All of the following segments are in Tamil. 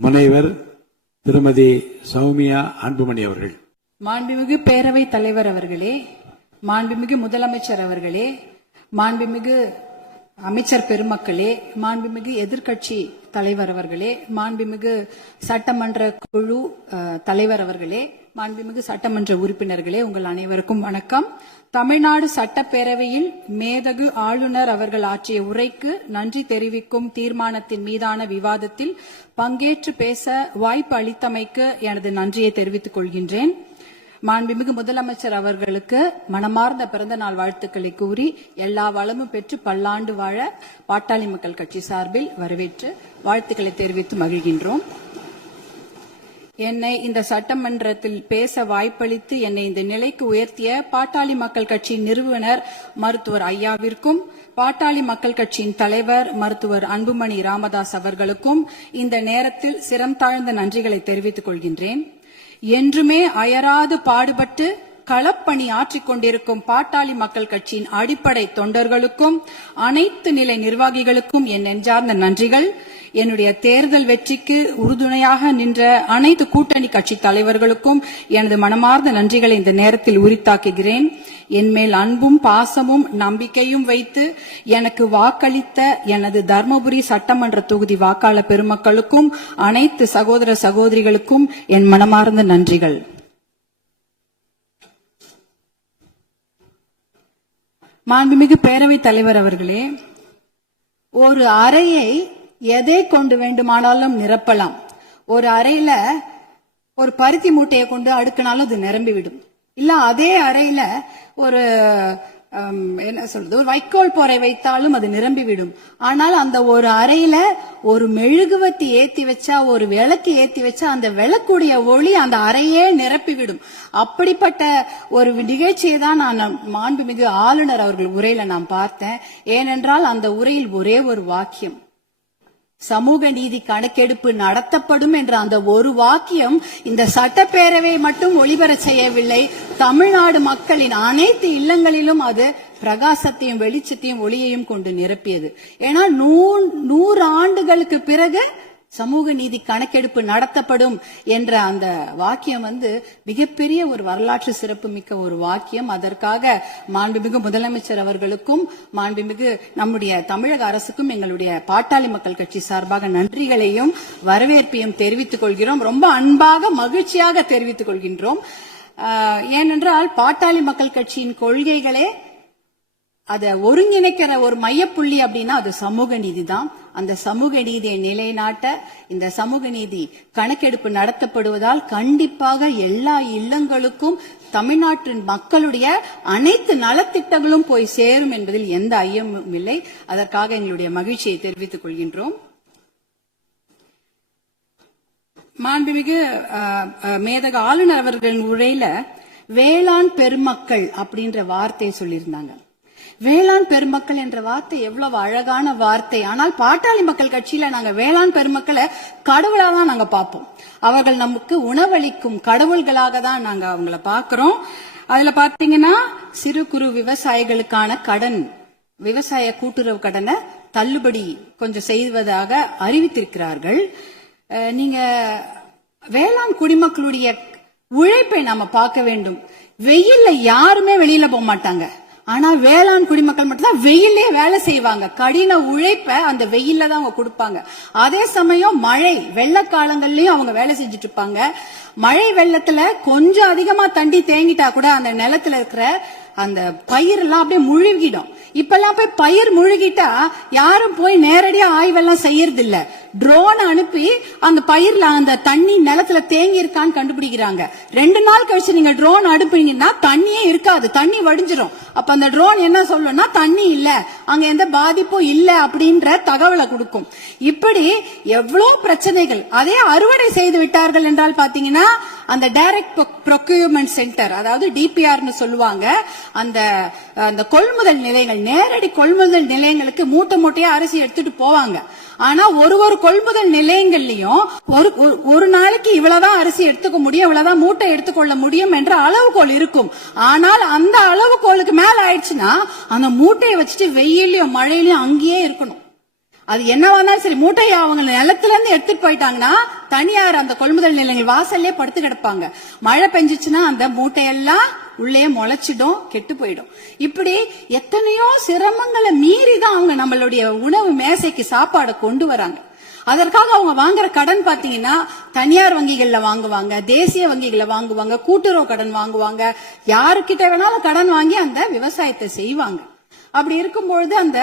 முனைவர் திருமதி சௌமியா அன்புமணி அவர்கள். மாண்புமிகு பேரவைத் தலைவர் அவர்களே, மாண்புமிகு முதலமைச்சர் அவர்களே, மாண்புமிகு அமைச்சர் பெருமக்களே, மாண்புமிகு எதிர்க்கட்சி தலைவர் அவர்களே, மாண்புமிகு சட்டமன்ற குழு தலைவர் அவர்களே, மாண்புமிகு சட்டமன்ற உறுப்பினர்களே, உங்கள் அனைவருக்கும் வணக்கம். தமிழ்நாடு சட்டப்பேரவையில் மேதகு ஆளுநர் அவர்கள் ஆற்றிய உரைக்கு நன்றி தெரிவிக்கும் தீர்மானத்தின் மீதான விவாதத்தில் பங்கேற்று பேச வாய்ப்பு அளித்தமைக்கு எனது நன்றியை தெரிவித்துக் கொள்கின்றேன். மாண்புமிகு முதலமைச்சர் அவர்களுக்கு மனமார்ந்த பிறந்த நாள் வாழ்த்துக்களை கூறி எல்லா வளமும் பெற்று பல்லாண்டு வாழ பாட்டாளி மக்கள் கட்சி சார்பில் வரவேற்று வாழ்த்துக்களை தெரிவித்து மகிழ்கின்றோம். என்னை இந்த சட்டமன்றத்தில் பேச வாய்ப்பளித்து என்னை இந்த நிலைக்கு உயர்த்திய பாட்டாளி மக்கள் கட்சியின் நிறுவனர் மருத்துவர் ஐயாவிற்கும், பாட்டாளி மக்கள் கட்சியின் தலைவர் மருத்துவர் அன்புமணி ராமதாஸ் அவர்களுக்கும் இந்த நேரத்தில் சிரம் தாழ்ந்த நன்றிகளை தெரிவித்துக் கொள்கின்றேன். என்றுமே அயராது பாடுபட்டு களப்பணி ஆற்றிக் கொண்டிருக்கும் பாட்டாளி மக்கள் கட்சியின் அடிப்படை தொண்டர்களுக்கும் அனைத்து நிலை நிர்வாகிகளுக்கும் என் நெஞ்சார்ந்த நன்றிகள். என்னுடைய தேர்தல் வெற்றிக்கு உறுதுணையாக நின்ற அனைத்து கூட்டணி கட்சி தலைவர்களுக்கும் எனது மனமார்ந்த நன்றிகளை இந்த நேரத்தில் உரித்தாக்குகிறேன். என்மேல் அன்பும் பாசமும் நம்பிக்கையும் வைத்து எனக்கு வாக்களித்த எனது தர்மபுரி சட்டமன்ற தொகுதி வாக்காளர் பெருமக்களுக்கும் அனைத்து சகோதர சகோதரிகளுக்கும் என் மனமார்ந்த நன்றிகள். மாண்புமிகு பேரவைத் தலைவர் அவர்களே, ஒரு அறையை எதை கொண்டு வேண்டுமானாலும் நிரப்பலாம். ஒரு அறையில ஒரு பருத்தி மூட்டையை கொண்டு அடுக்கினாலும் அது நிரம்பிவிடும். இல்ல அதே அறையில ஒரு என்ன சொல்றது, ஒரு வைக்கோல் போரை வைத்தாலும் அது நிரம்பிவிடும். ஆனால் அந்த ஒரு அறையில ஒரு மெழுகுவத்தி ஏத்தி வச்சா, ஒரு விளக்கு ஏத்தி வச்சா அந்த விளக்குடைய ஒளி அந்த அறையே நிரப்பிவிடும். அப்படிப்பட்ட ஒரு நிகழ்ச்சியை தான் நான் மாண்புமிகு ஆளுநர் அவர்கள் உரையில நான் பார்த்தேன். ஏனென்றால் அந்த உரையில் ஒரே ஒரு வாக்கியம், சமூக நீதி கணக்கெடுப்பு நடத்தப்படும் என்ற அந்த ஒரு வாக்கியம் இந்த சட்டப்பேரவை மட்டும் ஒளிபர செய்யவில்லை, தமிழ்நாடு மக்களின் அனைத்து இல்லங்களிலும் அது பிரகாசத்தையும் வெளிச்சத்தையும் ஒளியையும் கொண்டு நிரப்பியது. ஏன்னா 100 ஆண்டுகளுக்கு பிறகு சமூக நீதி கணக்கெடுப்பு நடத்தப்படும் என்ற அந்த வாக்கியம் மிகப்பெரிய ஒரு வரலாற்று சிறப்பு மிக்க ஒரு வாக்கியம். அதற்காக மாண்புமிகு முதலமைச்சர் அவர்களுக்கும் மாண்புமிகு நம்முடைய தமிழக அரசுக்கும் எங்களுடைய பாட்டாளி மக்கள் கட்சி சார்பாக நன்றிகளையும் வரவேற்பையும் தெரிவித்துக் கொள்கிறோம். ரொம்ப அன்பாக மகிழ்ச்சியாக தெரிவித்துக் கொள்கின்றோம். ஏனென்றால் பாட்டாளி மக்கள் கட்சியின் கொள்கைகளே அதை ஒருங்கிணைக்கிற ஒரு மையப்புள்ளி அப்படின்னா அது சமூக நீதி தான். அந்த சமூக நீதியை நிலைநாட்ட இந்த சமூக நீதி கணக்கெடுப்பு நடத்தப்படுவதால் கண்டிப்பாக எல்லா இல்லங்களுக்கும் தமிழ்நாட்டின் மக்களுடைய அனைத்து நலத்திட்டங்களும் போய் சேரும் என்பதில் எந்த ஐயமும் இல்லை. அதற்காக எங்களுடைய மகிழ்ச்சியை தெரிவித்துக் கொள்கின்றோம். மாண்புமிகு மேதக ஆளுநர் அவர்களின் உரையில வேளாண் பெருமக்கள் அப்படின்ற வார்த்தையை சொல்லியிருந்தாங்க. வேளாண் பெருமக்கள் என்ற வார்த்தை எவ்வளவு அழகான வார்த்தை. ஆனால் பாட்டாளி மக்கள் கட்சியில நாங்க வேளாண் பெருமக்களை கடவுளா தான் நாங்க பார்ப்போம். அவர்கள் நமக்கு உணவளிக்கும் கடவுள்களாக தான் நாங்க அவங்கள பாக்குறோம். அதுல பாத்தீங்கன்னா சிறு குறு விவசாயிகளுக்கான கடன், விவசாய கூட்டுறவு கடனை தள்ளுபடி கொஞ்சம் செய்வதாக அறிவித்திருக்கிறார்கள். நீங்க வேளாண் குடிமக்களுடைய உழைப்பை நாம பார்க்க வேண்டும். வெயில்ல யாருமே வெளியில போக மாட்டாங்க. ஆனா வேளாண் குடிமக்கள் மட்டும்தான் வெயிலே வேலை செய்வாங்க. கடின உழைப்ப அந்த வெயில்ல தான் அவங்க கொடுப்பாங்க. அதே சமயம் மழை வெள்ள காலங்கள்லயும் அவங்க வேலை செஞ்சுட்டு இருப்பாங்க. மழை வெள்ளத்துல கொஞ்சம் அதிகமா தண்ணி தேங்கிட்டா கூட அந்த நிலத்துல இருக்கிற அந்த பயிர் எல்லாம் அப்படியே முழுகிடும். இப்பெல்லாம் போய் பயிர் முழுகிட்டா யாரும் போய் நேரடியா ஆய்வெல்லாம் செய்யறது இல்ல. ட்ரோன் அனுப்பி அந்த பயிர்ல அந்த தண்ணி நிலத்துல தேங்கி இருக்கான்னு கண்டுபிடிக்கிறாங்க. 2 நாள் கழிச்சு நீங்க ட்ரோன் அனுப்புனீங்கன்னா தண்ணியே இருக்காது, தண்ணி வடிஞ்சிரும். அப்ப அந்த ட்ரோன் என்ன சொல்லும்னா தண்ணி இல்ல, அங்க எந்த பாதிப்பும் இல்ல அப்படின்ற தகவலை கொடுக்கும். இப்படி எவ்வளவு பிரச்சனைகள். அதே அறுவடை செய்து விட்டார்கள் என்றால் பாத்தீங்கன்னா அந்த டைரக்ட் ப்ரொக்யூர்மெண்ட் சென்டர், அதாவது டிபிஆர்னு சொல்லுவாங்க, அந்த கொள்முதல் நிலையங்கள், நேரடி கொள்முதல் நிலையங்களுக்கு மூட்டை மூட்டையா அரிசி எடுத்துட்டு போவாங்க. ஆனா ஒரு கொள்முதல் நிலையங்கள்லயும் ஒரு நாளைக்கு இவ்வளவுதான் அரிசி எடுத்துக்க முடியும், இவ்வளவுதான் மூட்டை எடுத்துக்கொள்ள முடியும் என்ற அளவுகோல் இருக்கும். ஆனால் அந்த அளவுகோலுக்கு மேல ஆயிடுச்சுன்னா அந்த மூட்டையை வச்சுட்டு வெயிலையும் மழையிலயும் அங்கேயே இருக்கணும். அது என்னவானாலும் சரி, மூட்டையை அவங்க நிலத்துல இருந்து எடுத்துட்டு போயிட்டாங்கன்னா தனியார் அந்த கொள்முதல் நிலையங்கள் வாசல்லே படுத்து கிடப்பாங்க. மழை பெஞ்சிச்சுன்னா அந்த மூட்டையெல்லாம் உள்ளே முளைச்சிடும், கெட்டு போயிடும். இப்படி எத்தனையோ சிரமங்களை மீறி தான் அவங்க நம்மளுடைய உணவு மேசைக்கு சாப்பாடை கொண்டு வராங்க. அதற்காக அவங்க வாங்குற கடன் பாத்தீங்கன்னா தனியார் வங்கிகள்ல வாங்குவாங்க, தேசிய வங்கிகள்ல வாங்குவாங்க, கூட்டுறவு கடன் வாங்குவாங்க, யாருக்கிட்ட வேணாலும் கடன் வாங்கி அந்த விவசாயத்தை செய்வாங்க. அப்படி இருக்கும்பொழுது அந்த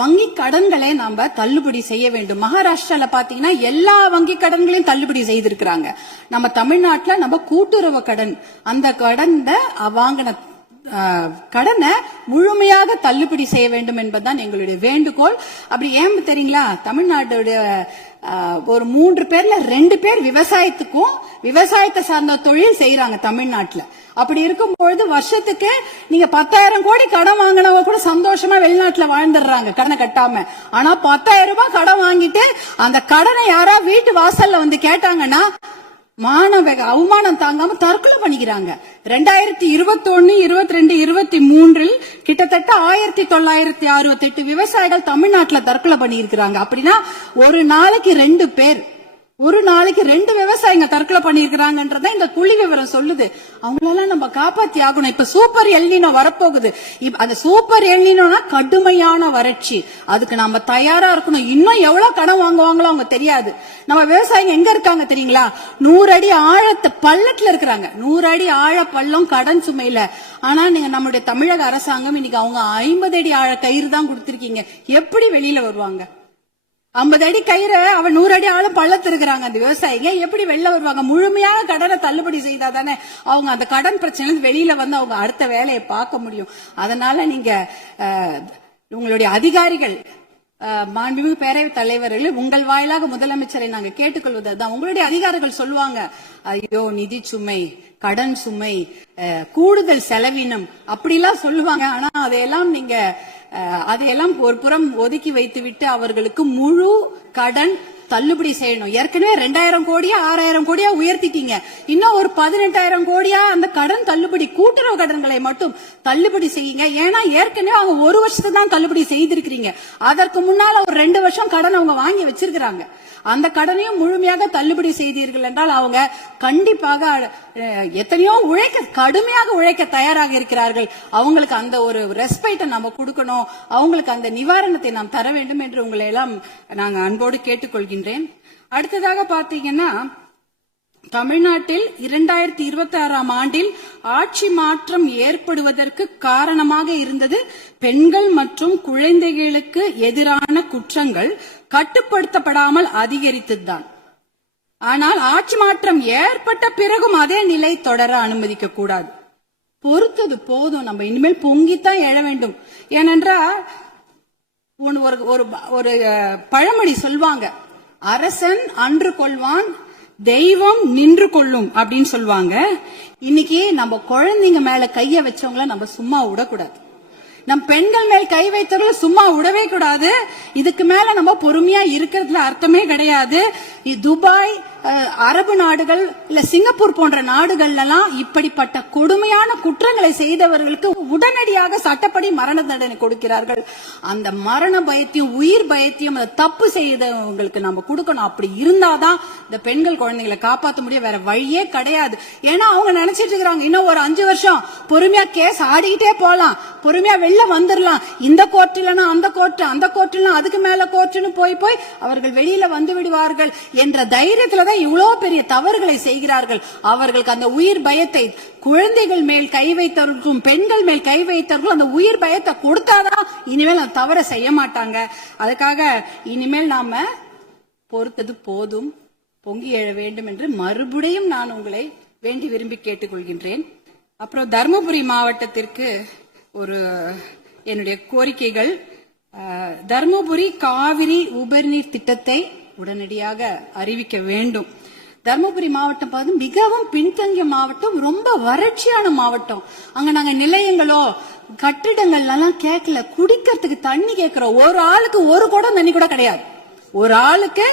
வங்கி கடன்களை நாம தள்ளுபடி செய்ய வேண்டும். மகாராஷ்டிரால பாத்தீங்கன்னா எல்லா வங்கி கடன்களையும் தள்ளுபடி செய்திருக்கிறாங்க. நம்ம தமிழ்நாட்டுல நம்ம கூட்டுறவு கடன், அந்த கடனை வாங்கின கடனை முழுமையாக தள்ளுபடி செய்ய வேண்டும் என்பதுதான் எங்களுடைய வேண்டுகோள். அப்படி ஏன் தெரியுங்களா, தமிழ்நாட்டுடைய ஒரு 3 பேர்ல 2 பேர் விவசாயத்தை சார்ந்த தொழில் செய்யறாங்க தமிழ்நாட்டுல. அப்படி இருக்கும்பொழுது வருஷத்துக்கு நீங்க 10,000 கோடி கடன் வாங்கினவங்க கூட சந்தோஷமா வெளிநாட்டுல வாழ்ந்துடுறாங்க கடனை கட்டாம. ஆனா 10,000 ரூபாய் கடன் வாங்கிட்டு அந்த கடனை யாரா வீட்டு வாசல்ல வந்து கேட்டாங்கன்னா அவமானம் தாங்காம தற்கொலை பண்ணிக்கிறாங்க. 2021, 22, 23 கிட்டத்தட்ட 1968 விவசாயிகள் தமிழ்நாட்டுல தற்கொலை பண்ணியிருக்கிறாங்க. அப்படின்னா ஒரு நாளைக்கு 2 பேர், ஒரு நாளைக்கு 2 விவசாயிங்க தற்கொலை பண்ணிருக்கிறாங்கன்றத இந்த புள்ளி விவரம் சொல்லுது. அவங்களெல்லாம் நம்ம காப்பாத்தி ஆகணும். இப்ப சூப்பர் எல்னினோ வரப்போகுது. அந்த சூப்பர் எல்னினோனா கடுமையான வறட்சி, அதுக்கு நம்ம தயாரா இருக்கணும். இன்னும் எவ்வளவு கடன் வாங்குவாங்களோ அவங்க தெரியாது. நம்ம விவசாயிங்க எங்க இருக்காங்க தெரியுங்களா, 100 அடி ஆழத்தை பள்ளத்துல இருக்கிறாங்க. 100 அடி ஆழ பள்ளம் கடன் சுமையில. ஆனா நீங்க நம்முடைய தமிழக அரசாங்கம் இன்னைக்கு அவங்க 50 அடி ஆழ கயிறு தான் கொடுத்திருக்கீங்க. எப்படி வெளியில வருவாங்க? 50 அடி கயிறை அவன் 100 அடி ஆளும் பள்ளத்து இருக்கிறாங்க அந்த விவசாயிங்க, எப்படி வெளில வருவாங்க? முழுமையாக கடனை தள்ளுபடி செய்தாதானே அவங்க அந்த கடன் பிரச்சனை வெளியில வந்து அவங்க அடுத்த வேலையை பார்க்க முடியும். அதனால நீங்க உங்களுடைய அதிகாரிகள், மாண்புமிகு பேரவைத் தலைவர்கள், உங்கள் வாயிலாக முதலமைச்சரை நாங்க கேட்டுக்கொள்வதுதான், உங்களுடைய அதிகாரிகள் சொல்லுவாங்க, ஐயோ நிதி சுமை, கடன் சுமை, கூடுதல் செலவினம் அப்படிலாம் சொல்லுவாங்க. ஆனா அதையெல்லாம் ஒரு புறம் ஒதுக்கி வைத்துவிட்டு அவர்களுக்கு முழு கடன் தள்ளுபடி செய்யணும். ஏற்கனவே 2000 கோடியா 6000 கோடியா உயர்த்திட்டீங்க. இன்னும் ஒரு 18,000 கோடியா அந்த கடன் தள்ளுபடி, கூட்டுறவு கடன்களை மட்டும் தள்ளுபடி செய்யுங்க. ஏன்னா ஏற்கனவே அவங்க 1 வருஷத்துக்கு தான் தள்ளுபடி செய்திருக்கிறீங்க. அதற்கு முன்னால ஒரு 2 வருஷம் கடன் அவங்க வாங்கி வச்சிருக்கிறாங்க. அந்த கடனையும் முழுமையாக தள்ளுபடி செய்தீர்கள் என்றால் அவங்க கண்டிப்பாக எத்தனையோ கடுமையாக உழைக்க தயாராக இருக்கிறார்கள். அவங்களுக்கு அந்த ஒரு ரெஸ்பெக்டை நம்ம கொடுக்கணும், அவங்களுக்கு அந்த நிவாரணத்தை நாம் தர வேண்டும் என்று உங்களை எல்லாம் நாங்க அன்போடு கேட்டுக்கொள்கின்றேன். அடுத்ததாக பாத்தீங்கன்னா, தமிழ்நாட்டில் 2026ஆம் ஆண்டில் ஆட்சி மாற்றம் ஏற்படுவதற்கு காரணமாக இருந்தது பெண்கள் மற்றும் குழந்தைகளுக்கு எதிரான குற்றங்கள் கட்டுப்படுத்தப்படாமல் அதிகரித்ததுதான். ஆனால் ஆட்சி மாற்றம் ஏற்பட்ட பிறகும் அதே நிலை தொடர அனுமதிக்க கூடாது. பொறுத்தது போதும், நம்ம இனிமேல் பொங்கித்தான் எழ வேண்டும். ஏனென்றால் ஒரு பழமொழி சொல்வாங்க, அரசன் அன்று கொள்வான், தெய்வம் நின்று கொள்ளும் அப்படின்னு சொல்லுவாங்க. இன்னைக்கு நம்ம குழந்தைங்க மேல கைய வச்சவங்கள நம்ம சும்மா விடக்கூடாது. நம் பெண்கள் மேல் கை வைத்தவர்களை சும்மா விடவே கூடாது. இதுக்கு மேல நம்ம பொறுமையா இருக்கிறதுல அர்த்தமே கிடையாது. துபாய், அரபு நாடுகள், இல்ல சிங்கப்பூர் போன்ற நாடுகள்லாம் இப்படிப்பட்ட கொடுமையான குற்றங்களை செய்தவர்களுக்கு உடனடியாக சட்டப்படி மரண தண்டனை கொடுக்கிறார்கள். அந்த மரண பயத்தையும் உயிர் பயத்தையும் தப்பு செய்தவங்களுக்கு நம்ம கொடுக்கணும். அப்படி இருந்தாதான் இந்த பெண்கள் குழந்தைகளை காப்பாற்ற முடியும். வேற வழியே கிடையாது. ஏன்னா அவங்க நினைச்சிட்டு இருக்கிறாங்க, இன்னும் ஒரு 5 வருஷம் பொறுமையா கேஸ் ஆடிக்கிட்டே போலாம், பொறுமையா வெளில வந்துடலாம், இந்த கோர்ட் இல்லைன்னா அந்த கோர்ட், அந்த கோர்ட் இல்லைன்னா அதுக்கு மேல கோர்ட்னு போய் அவர்கள் வெளியில வந்து விடுவார்கள் என்ற தைரியத்துலதான் இவ்வளவு பெரிய தவறுகளை செய்கிறார்கள். அவர்களுக்கு அந்த உயிர் பயத்தை, குழந்தைகள் மேல் கை வைத்தவர்களுக்கும் பெண்கள் மேல் கை வைத்தவர்களும் அந்த உயிர் பயத்தை கொடுத்தாதான் இனிமேல் அந்த தவறை செய்ய மாட்டாங்க. அதுக்காக இனிமேல் நாம பொறுத்தது போதும், பொங்கி எழ வேண்டும் என்று மறுபடியும் நான் உங்களை வேண்டி விரும்பி கேட்டுக்கொள்கின்றேன். அப்புறம் தர்மபுரி மாவட்டத்திற்கு என்னுடைய கோரிக்கைகள், தர்மபுரி காவிரி உபரிநீர் திட்டத்தை உடனடியாக அறிவிக்க வேண்டும். தர்மபுரி மாவட்டம் மிகவும் பின்தங்கிய மாவட்டம், ரொம்ப வறட்சியான மாவட்டம். அங்க நாங்க நிலையங்களோ கட்டிடங்கள் எல்லாம் கேட்கல, குடிக்கிறதுக்கு தண்ணி கேட்கிறோம். ஒரு ஆளுக்கு ஒரு குடம் தண்ணி கூட கிடையாது. ஒரு ஆளுக்கு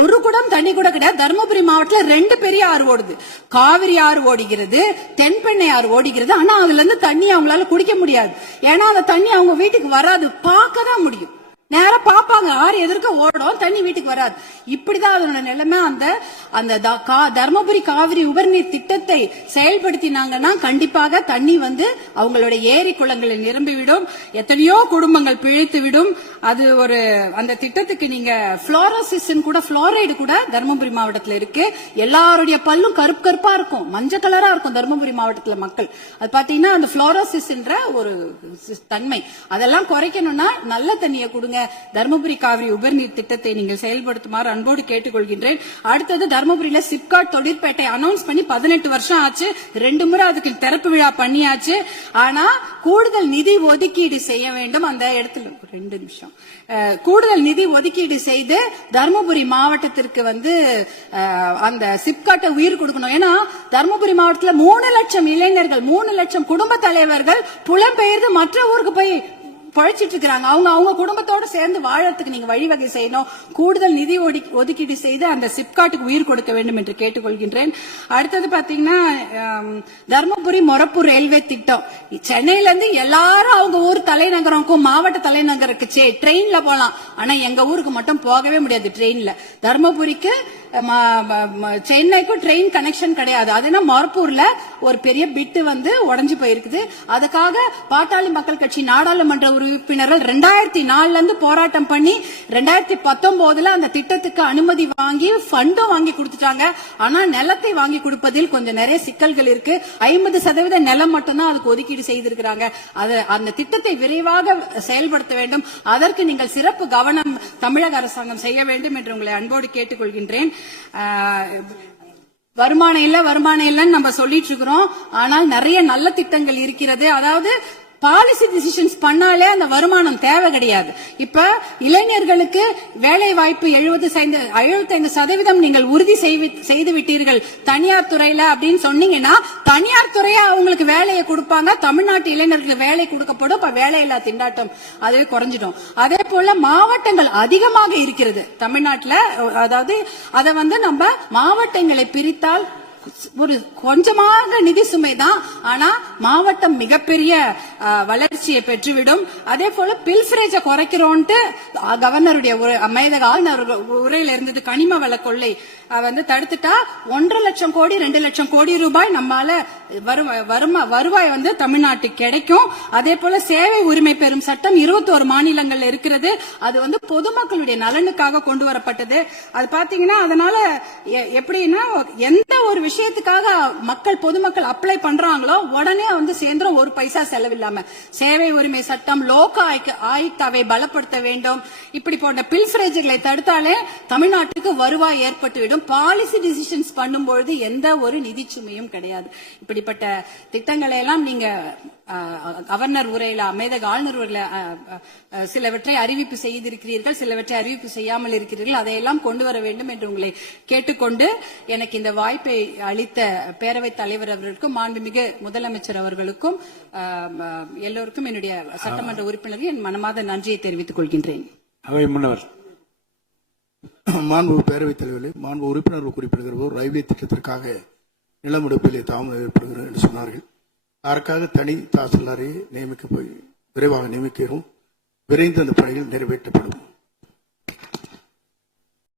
ஒரு குடம் தண்ணி கூட கிடையாது. தர்மபுரி மாவட்டத்தில் 2 பெரிய ஆறு ஓடுது. காவிரி ஆறு ஓடுகிறது, தென்பெண்ணை ஆறு ஓடுகிறது. ஆனா அதுல இருந்து தண்ணி அவங்களால குடிக்க முடியாது. ஏன்னா அந்த தண்ணி அவங்க வீட்டுக்கு வராது, பார்க்க தான் முடியும். நேரா பாப்பாங்க, ஆறு எதிர்க்க ஓடும், தண்ணி வீட்டுக்கு வராது. இப்படிதான் அதோட நிலைமை. அந்த தர்மபுரி காவிரி உபரிநீர் திட்டத்தை செயல்படுத்தினாங்கன்னா கண்டிப்பாக தண்ணி வந்து அவங்களுடைய ஏரி குளங்களில் நிரம்பிவிடும், எத்தனையோ குடும்பங்கள் பிழைத்து விடும். அது ஒரு அந்த திட்டத்துக்கு நீங்க புளோரோசிஸ் கூட, புளோரைடு கூட தர்மபுரி மாவட்டத்தில் இருக்கு. எல்லாருடைய பல்லும் கருப்பு கருப்பா இருக்கும், மஞ்சள் கலரா இருக்கும் தர்மபுரி மாவட்டத்தில் மக்கள். அது பாத்தீங்கன்னா அந்த புளோரோசிஸ் என்ற ஒரு தன்மை, அதெல்லாம் குறைக்கணும்னா நல்ல தண்ணியை கொடுங்க. தர்மபுரி காவிரி உபரிநீர் திட்டத்தை நீங்கள் செயல்படுத்துமாறு அன்போடு கேட்டுக்கொள்கின்றேன். அடுத்தது தர்மபுரியில சிப்காட் தொழிற்பேட்டை அனௌன்ஸ் பண்ணி 18 வருஷம் ஆச்சு. 2 முறை அதுக்கு திறப்பு விழா பண்ணியாச்சு. ஆனா கூடுதல் நிதி ஒதுக்கீடு செய்ய வேண்டும். அந்த இடத்துல 2 நிமிஷம் கூடுதல் நிதி ஒதுக்கீடு செய்து தர்மபுரி மாவட்டத்திற்கு வந்து அந்த சிப்காட்டை உயிர் கொடுக்கணும். ஏன்னா தர்மபுரி மாவட்டத்தில் 3 லட்சம் இளைஞர்கள், 3 லட்சம் குடும்ப தலைவர்கள் புலம்பெயர்ந்து மற்ற ஊருக்கு போய் பழைச்சிட்டு இருக்கிறாங்க. அவங்க குடும்பத்தோட சேர்ந்து வாழறதுக்கு நீங்க வழிவகை செய்யணும். கூடுதல் நிதி ஒதுக்கீடு செய்து அந்த சிப்காட்டுக்கு உயிர் கொடுக்க வேண்டும் என்று கேட்டுக்கொள்கின்றேன். அடுத்தது பாத்தீங்கன்னா தர்மபுரி மொரப்பூர் ரயில்வே திட்டம். சென்னையில இருந்து எல்லாரும் அவங்க ஊர் தலைநகருக்கும் மாவட்ட தலைநகருக்கு ட்ரெயின்ல போலாம். ஆனா எங்க ஊருக்கு மட்டும் போகவே முடியாது ட்ரெயின்ல. தர்மபுரிக்கு சென்னைக்கும் ட்ரெயின் கனெக்ஷன் கிடையாது. அதுனா மொரப்பூர்ல ஒரு பெரிய பிட்டு வந்து உடைஞ்சு போயிருக்குது. அதுக்காக பாட்டாளி மக்கள் கட்சி நாடாளுமன்ற உறுப்பினர்கள் 2004 இருந்து போராட்டம் பண்ணி 2019 அந்த திட்டத்துக்கு அனுமதி வாங்கி ஃபண்டும் வாங்கி கொடுத்துட்டாங்க. ஆனா நிலத்தை வாங்கி கொடுப்பதில் கொஞ்சம் நிறைய சிக்கல்கள் இருக்கு. 50% நிலம் மட்டும்தான் அதுக்கு ஒதுக்கீடு செய்திருக்கிறாங்க. அந்த திட்டத்தை விரைவாக செயல்படுத்த வேண்டும். அதற்கு நீங்கள் சிறப்பு கவனம் தமிழக அரசாங்கம் செய்ய வேண்டும் என்று உங்களை அன்போடு கேட்டுக்கொள்கின்றேன். வருமானம் இல்லன்னு நம்ம சொல்லிட்டு இருக்கிறோம். ஆனால் நிறைய நல்ல திட்டங்கள் இருக்கிறது. அதாவது பாலிசி டிசிஷன்ஸ் பண்ணாலே அந்த வருமானம் தேவை கிடையாது. இப்ப இளைஞர்களுக்கு வேலை வாய்ப்பு 75% நீங்கள் உறுதி செய்து விட்டீர்கள் தனியார் துறையில அப்படின்னு சொன்னீங்கன்னா, தனியார் துறையா அவங்களுக்கு வேலையை கொடுப்பாங்க. தமிழ்நாட்டு இளைஞர்களுக்கு வேலை கொடுக்கப்படும். இப்ப வேலையில்லா திண்டாட்டம் அதுவே குறைஞ்சிடும். அதே போல மாவட்டங்கள் அதிகமாக இருக்கிறது தமிழ்நாட்டுல. அதாவது அதை வந்து நம்ம மாவட்டங்களை பிரித்தால் ஒரு கொஞ்சமாக நிதி சுமை தான். ஆனா மாவட்டம் மிகப்பெரிய வளர்ச்சியை பெற்றுவிடும். அதே போல பில்ஃபரேஜ குறைக்கிறோம்ட்டு கவர்னருடைய மேதக ஆளுநர் உரையில இருந்தது. கனிம வள கொள்ளை வந்து தடுத்துட்டா 1.5 லட்சம் கோடி 2 லட்சம் கோடி ரூபாய் நம்மால வருவாய் வந்து தமிழ்நாட்டுக்கு கிடைக்கும். அதே போல சேவை உரிமை பெறும் சட்டம் 21 மாநிலங்கள்ல இருக்கிறது. அது வந்து பொதுமக்களுடைய நலனுக்காக கொண்டு வரப்பட்டது. அது பாத்தீங்கன்னா அதனால எப்படின்னா எந்த ஒரு விஷயத்துக்காக பொதுமக்கள் அப்ளை பண்றாங்களோ உடனே வந்து சேர்ந்துரும், ஒரு பைசா செலவில்லாம. சேவை உரிமை சட்டம், லோக ஆயுக்தாவை பலப்படுத்த வேண்டும். இப்படி போன்ற பில்ஃபரேஜ்களை தடுத்தாலே தமிழ்நாட்டுக்கு வருவாய் ஏற்பட்டுவிடும். பாலிசி டிசிஷன்ஸ் பண்ணும்பொழுது எந்த ஒரு நிதி சுமையும் கிடையாது. இப்படிப்பட்ட திட்டங்களை எல்லாம் நீங்க கவர்னர் உரையில, மேதக ஆளுநர் உரையில சிலவற்றை அறிவிப்பு செய்திருக்கிறீர்கள், சிலவற்றை அறிவிப்பு செய்யாமல் இருக்கிறீர்கள். அதையெல்லாம் கொண்டு வர வேண்டும் என்று உங்களை கேட்டுக்கொண்டு எனக்கு இந்த வாய்ப்பை அளித்த பேரவைத் தலைவர் அவர்களுக்கும் மாண்புமிகு முதலமைச்சர் அவர்களுக்கும் எல்லோருக்கும் என்னுடைய சட்டமன்ற உறுப்பினர்கள் என் மனமார்ந்த நன்றியை தெரிவித்துக் கொள்கின்றேன். அவை முன்னவர் மாண்பு பேரவைத் தலைவர்களே, மாண்பு உறுப்பினர்கள் குறிப்பிடுகிற ரயில்வே திட்டத்திற்காக நிலமெடுப்பிலே தாமதம் ஏற்படுகிறது என்று சொன்னார்கள். அதற்காக தனி தாசில்தாரை விரைவாக நியமிக்கிறோம். விரைந்து அந்த பணிகள் நிறைவேற்றப்படும்.